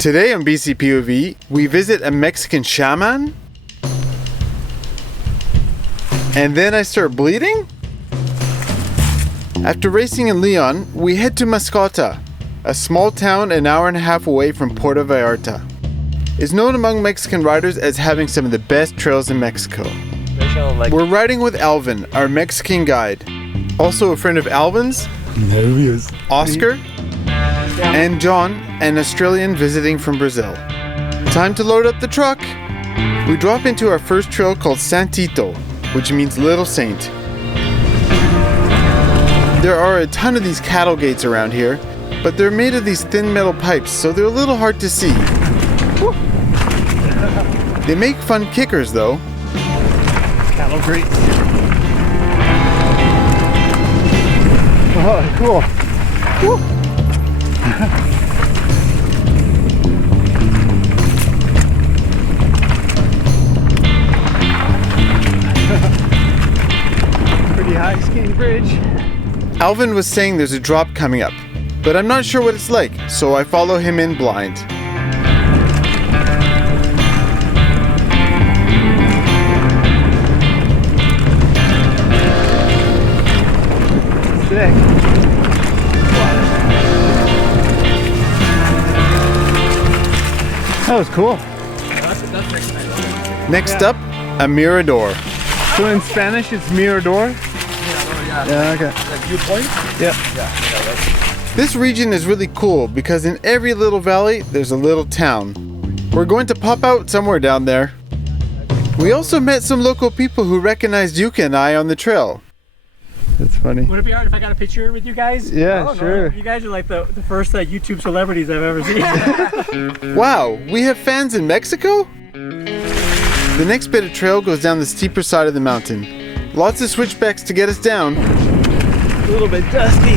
Today on BCPOV, we visit a Mexican shaman, and then I start bleeding? After racing in Leon, we head to Mascota, a small town an hour and a half away from Puerto Vallarta. It's known among Mexican riders as having some of the best trails in Mexico. We're riding with Alvin, our Mexican guide. Also a friend of Alvin's, Oscar, and John, an Australian visiting from Brazil. Time to load up the truck. We drop into our first trail called Santito, which means Little Saint. There are a ton of these cattle gates around here, but they're made of these thin metal pipes, so they're a little hard to see. They make fun kickers though. Cattle great. Oh, cool. Pretty high, skinny bridge. Alvin was saying there's a drop coming up, but I'm not sure what it's like, so I follow him in blind. Sick. That was cool. Next up, a mirador. So in Spanish, it's mirador. Yeah, okay. Like viewpoint? Yep. This region is really cool because in every little valley, there's a little town. We're going to pop out somewhere down there. We also met some local people who recognized Yuka and I on the trail. That's funny. Would it be hard if I got a picture with you guys? Yeah, sure. You guys are like the first YouTube celebrities I've ever seen. Wow, we have fans in Mexico? The next bit of trail goes down the steeper side of the mountain. Lots of switchbacks to get us down. A little bit dusty.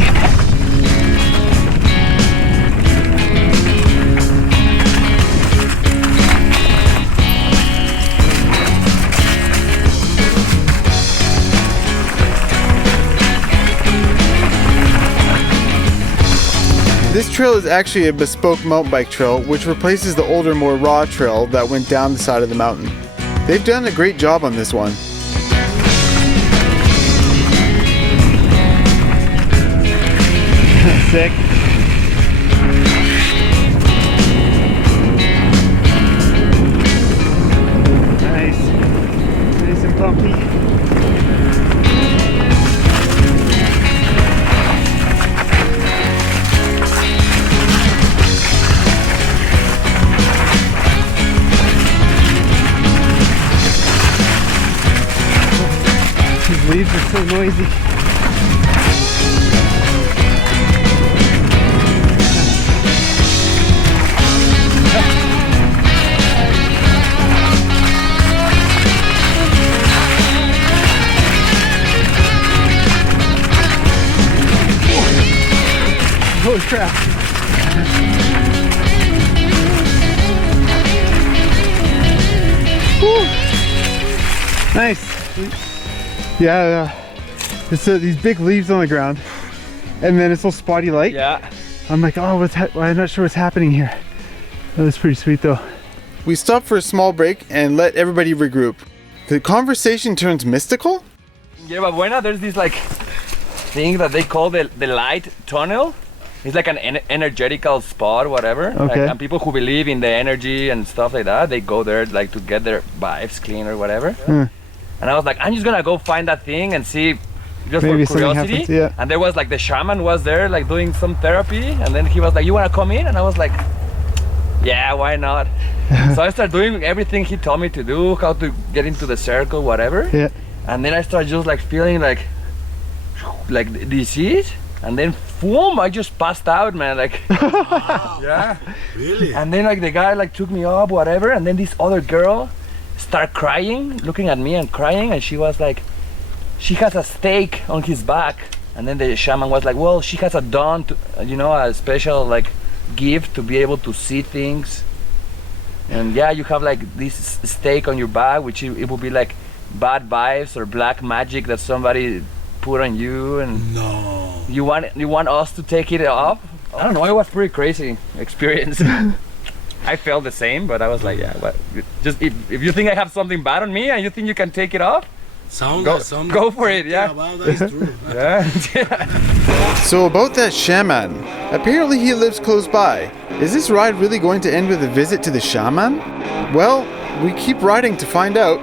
This trail is actually a bespoke mountain bike trail which replaces the older, more raw trail that went down the side of the mountain. They've done a great job on this one. Sick. Nice. Nice and bumpy. These leaves are so noisy. Holy crap. Woo. Nice. Yeah, it's these big leaves on the ground, and then it's a little spotty light. Yeah. I'm like, oh, I'm not sure what's happening here. That was pretty sweet though. We stop for a small break and let everybody regroup. The conversation turns mystical? Yerba Buena, there's this like thing that they call the light tunnel. It's like an energetical spot, whatever. Okay. Like, and people who believe in the energy and stuff like that, they go there like to get their vibes clean or whatever. And I was like, I'm just gonna go find that thing and see, just Maybe for curiosity. happens, yeah. And there was like the shaman was there like doing some therapy, and then he was like, you wanna come in? And I was like, yeah, why not? So I started doing everything he told me to do, how to get into the circle, whatever. Yeah. And then I started just like feeling like disease, and then boom, I just passed out, man. Like, yeah, Really? and then like the guy like took me up, whatever, and then this other girl started crying, looking at me and crying, and she was like, she has a stake on his back, and then the shaman was like, well, she has a dawn, to, a special like gift to be able to see things, and yeah, you have like this stake on your back, which it will be like bad vibes or black magic that somebody put on you, and No. you want us to take it off. I don't know, it was pretty crazy experience. I felt the same, but I was like, yeah, but just if you think I have something bad on me and you think you can take it off, go for it, yeah. Wow, that is true. Yeah. So about that shaman, apparently he lives close by. Is this ride really going to end with a visit to the shaman? Well, we keep riding to find out.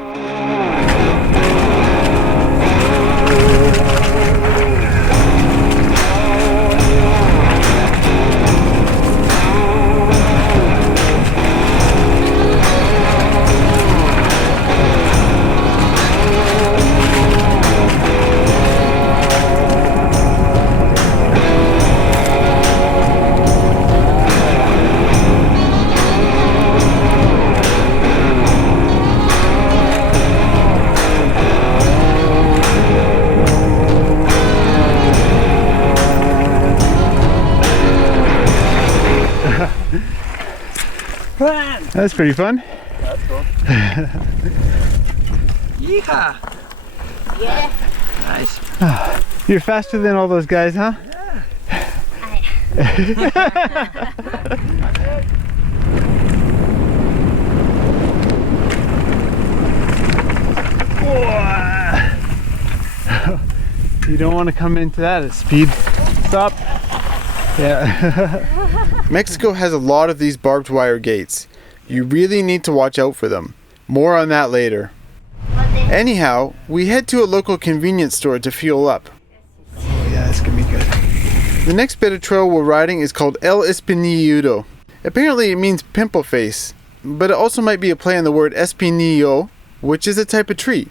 That's pretty fun. That's cool. Yeehaw! Yeah. Nice. You're faster than all those guys, huh? You don't want to come into that at speed. Stop. Yeah. Mexico has a lot of these barbed wire gates. You really need to watch out for them. More on that later. Anyhow, we head to a local convenience store to fuel up. Yeah, this can be good. The next bit of trail we're riding is called El Espinilludo. Apparently it means pimple face, but it also might be a play on the word espinillo, which is a type of tree.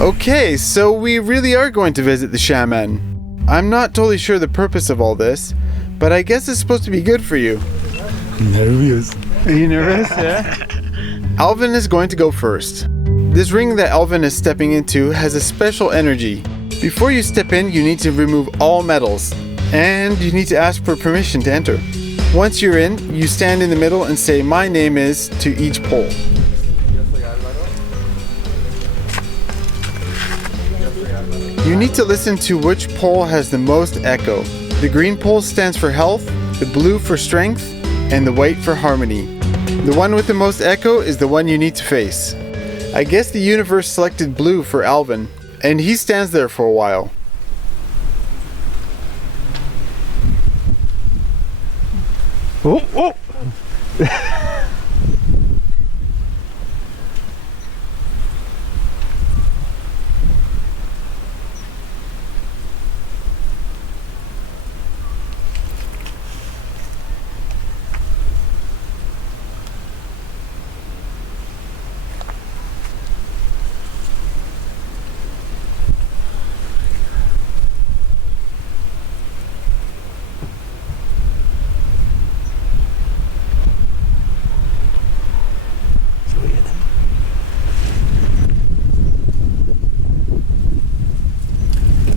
Okay, so we really are going to visit the shaman. I'm not totally sure the purpose of all this, but I guess it's supposed to be good for you. Nervous. Are you nervous? Yeah. Alvin is going to go first. This ring that Alvin is stepping into has a special energy. Before you step in, you need to remove all metals, and you need to ask for permission to enter. Once you're in, you stand in the middle and say, "My name is," to each pole. You need to listen to which pole has the most echo. The green pole stands for health, the blue for strength, and the white for harmony. The one with the most echo is the one you need to face. I guess the universe selected blue for Alvin, and he stands there for a while. Oh, oh.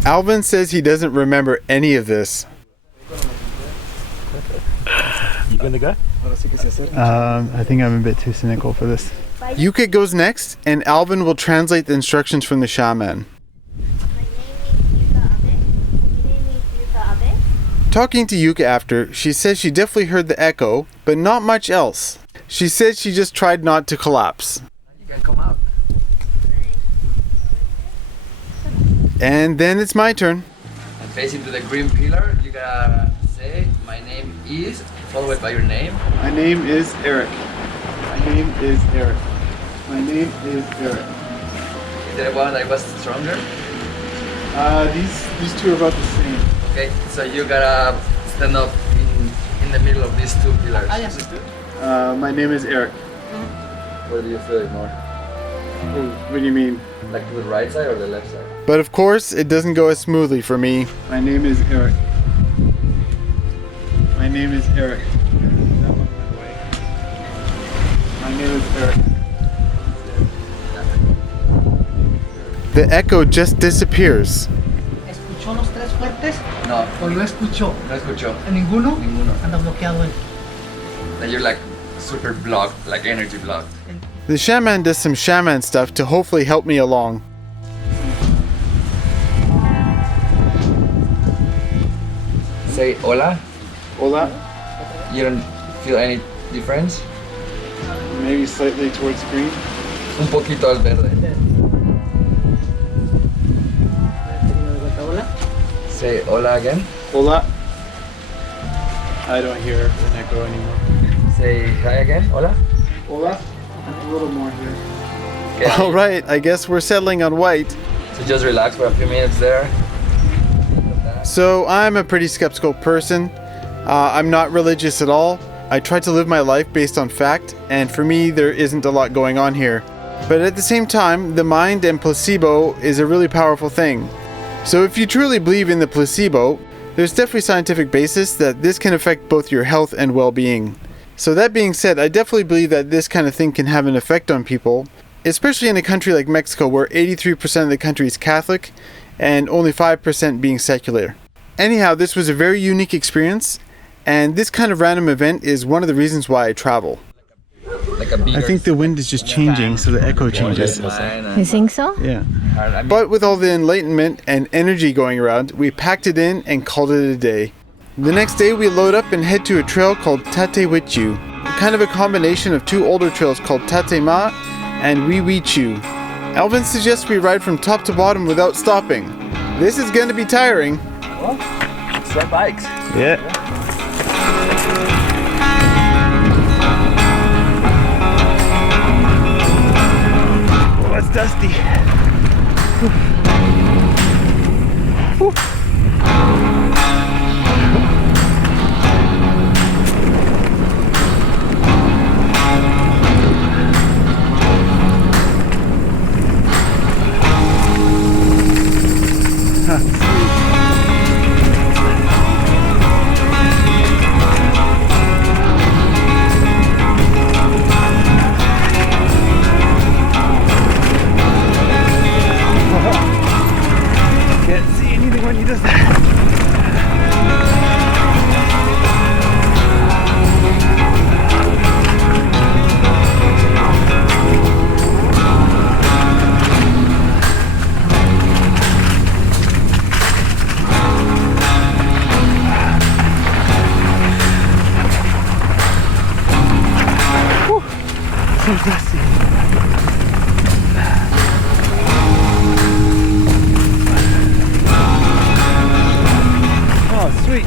Alvin says he doesn't remember any of this. You gonna go? I think I'm a bit too cynical for this. Yuka goes next, and Alvin will translate the instructions from the shaman. Talking to Yuka after, she says she definitely heard the echo, but not much else. She said she just tried not to collapse. You can come out. And then it's my turn. And face into the green pillar, you gotta say, "My name is," followed by your name. My name is Eric. My name is Eric. My name is Eric. Is there one that was stronger? These two are about the same. Okay, so you gotta stand up in the middle of these two pillars. My name is Eric. Where do you feel it more? What do you mean? Like to the right side or the left side? But of course, it doesn't go as smoothly for me. My name is Eric. My name is Eric. That one went away. My name is Eric. The echo just disappears. ¿Escuchó los tres fuertes? No, ¿O lo escuchó? no escuchó. ¿Ninguno? Ninguno. Anda bloqueado él. That you're like super blocked, like energy blocked. The shaman does some shaman stuff to hopefully help me along. Say hola. Hola. You don't feel any difference? Maybe slightly towards green. Un poquito al verde. Say hola again. Hola. I don't hear an echo anymore. Say hi again. Hola. Hola. A little more here. Okay. All right, I guess we're settling on white. So just relax for a few minutes there. So I'm a pretty skeptical person. I'm not religious at all. I try to live my life based on fact, and for me there isn't a lot going on here. But at the same time, the mind and placebo is a really powerful thing. So if you truly believe in the placebo, there's definitely scientific basis that this can affect both your health and well-being. So that being said, I definitely believe that this kind of thing can have an effect on people, especially in a country like Mexico where 83% of the country is Catholic and only 5% being secular. Anyhow, this was a very unique experience, and this kind of random event is one of the reasons why I travel. Like a bigger. I think the wind is just changing, so the echo changes. You think so? Yeah. But with all the enlightenment and energy going around, we packed it in and called it a day. The next day we load up and head to a trail called Tatewichu, kind of a combination of two older trails called Tatema and Wiwichu. Alvin suggests we ride from top to bottom without stopping. This is going to be tiring. Well, swap bikes. Yeah. Oh, it's dusty. Whew. Can't see anything when he does that. Whew. So dusty. Oh, sweet.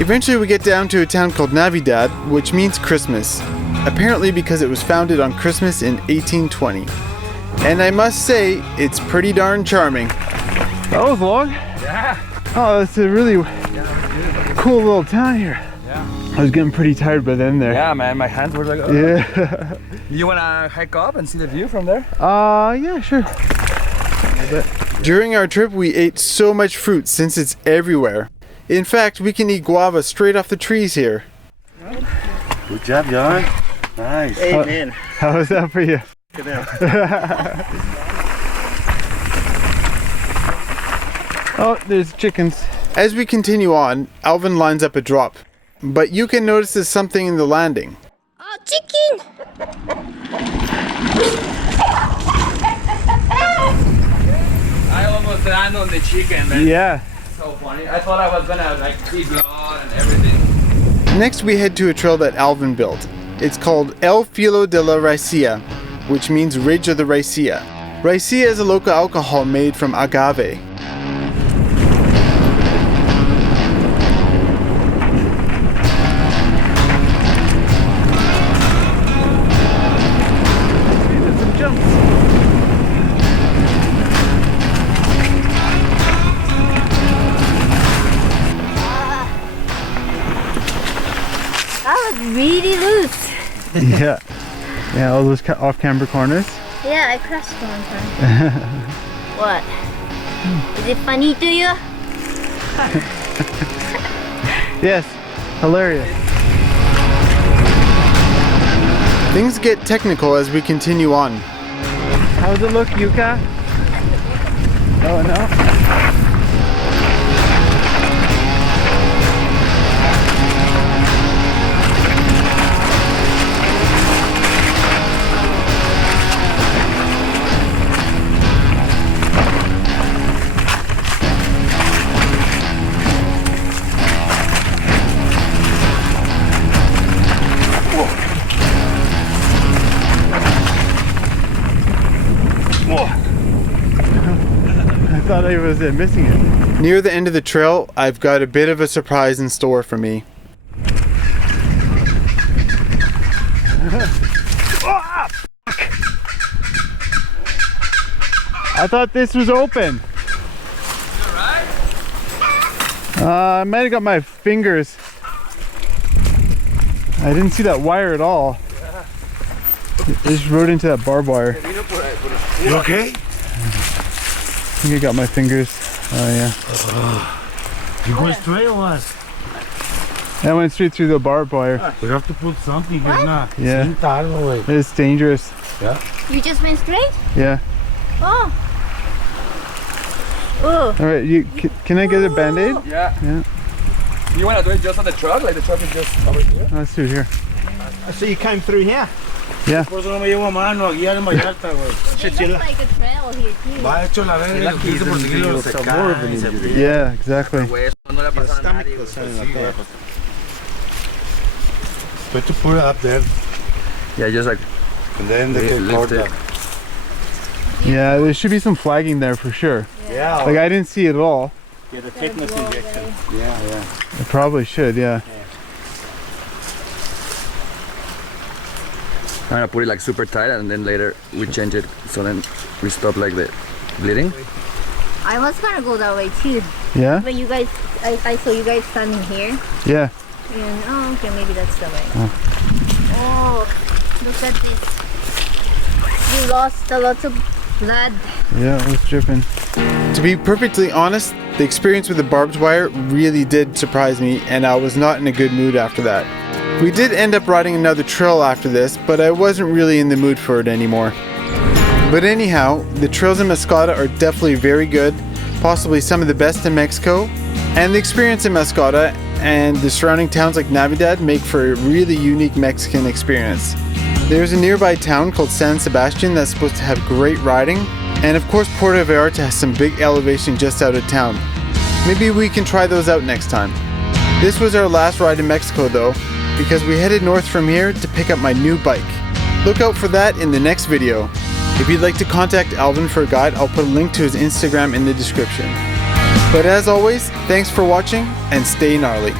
Eventually we get down to a town called Navidad, which means Christmas. Apparently because it was founded on Christmas in 1820. And I must say, it's pretty darn charming. That was long. Yeah. Oh, that's a really cool little town here. Yeah. I was getting pretty tired by then there. Yeah, man, my hands were like. Oh. Yeah. You wanna hike up and see the view from there? Yeah, sure. During our trip, we ate so much fruit since it's everywhere. In fact, we can eat guava straight off the trees here. Good job, John. Nice. Amen. How was that for you? Oh, there's chickens. As we continue on, Alvin lines up a drop. But you can notice there's something in the landing. Oh, chicken! I almost ran on the chicken, man. Yeah. So funny. I thought I was gonna like see blood and everything. Next we head to a trail that Alvin built. It's called El Filo de la Raicilla, which means Ridge of the Raicilla. Raicilla is a local alcohol made from agave. There's some jumps. That was really loose. Yeah. Yeah, all those off-camber corners. Yeah, I crashed one time. What? Is it funny to you? Yes, hilarious. Things get technical as we continue on. How does it look, Yuka? Oh no. only was it missing it. Near the end of the trail, I've got a bit of a surprise in store for me. I thought this was open. I might have got my fingers. I didn't see that wire at all. It just rode into that barbed wire. You okay? I think I got my fingers. Oh yeah. You go straight or what? I went straight through the barbed wire. We have to put something here now. Yeah. It's dangerous. Yeah. You just went straight? Yeah. Oh. Oh. All right. Can I get a band-aid? Yeah. Yeah. You want to do it just on the truck? Like the truck is just over here? Let's do it here. So you came through here? Yeah. Por eso no me llevo mano, aquí ya en Vallarta, güey. It looks like a trail here too. Va hecho la verga y lo quise por seguirlo se cae. Yeah, exactly. No le pasa a nadie. But to put it up there, Yeah, just like and then they can cord lift that. Yeah, there should be some flagging there for sure. Yeah. Like I didn't see it at all. Get a tetanus injection. Yeah. I probably should, yeah. I'm gonna put it like super tight, and then later we change it so then we stop like the bleeding. I was gonna go that way too. Yeah? But you guys, I saw you guys standing here. Yeah. And oh, okay, maybe that's the way. Oh, look at this. You lost a lot of blood. Yeah, it was dripping. To be perfectly honest, the experience with the barbed wire really did surprise me, and I was not in a good mood after that. We did end up riding another trail after this, but I wasn't really in the mood for it anymore. But anyhow, the trails in Mascota are definitely very good, possibly some of the best in Mexico, and the experience in Mascota and the surrounding towns like Navidad make for a really unique Mexican experience. There's a nearby town called San Sebastian that's supposed to have great riding, and of course Puerto Vallarta has some big elevation just out of town. Maybe we can try those out next time. This was our last ride in Mexico though, because we headed north from here to pick up my new bike. Look out for that in the next video. If you'd like to contact Alvin for a guide, I'll put a link to his Instagram in the description. But as always, thanks for watching and stay gnarly.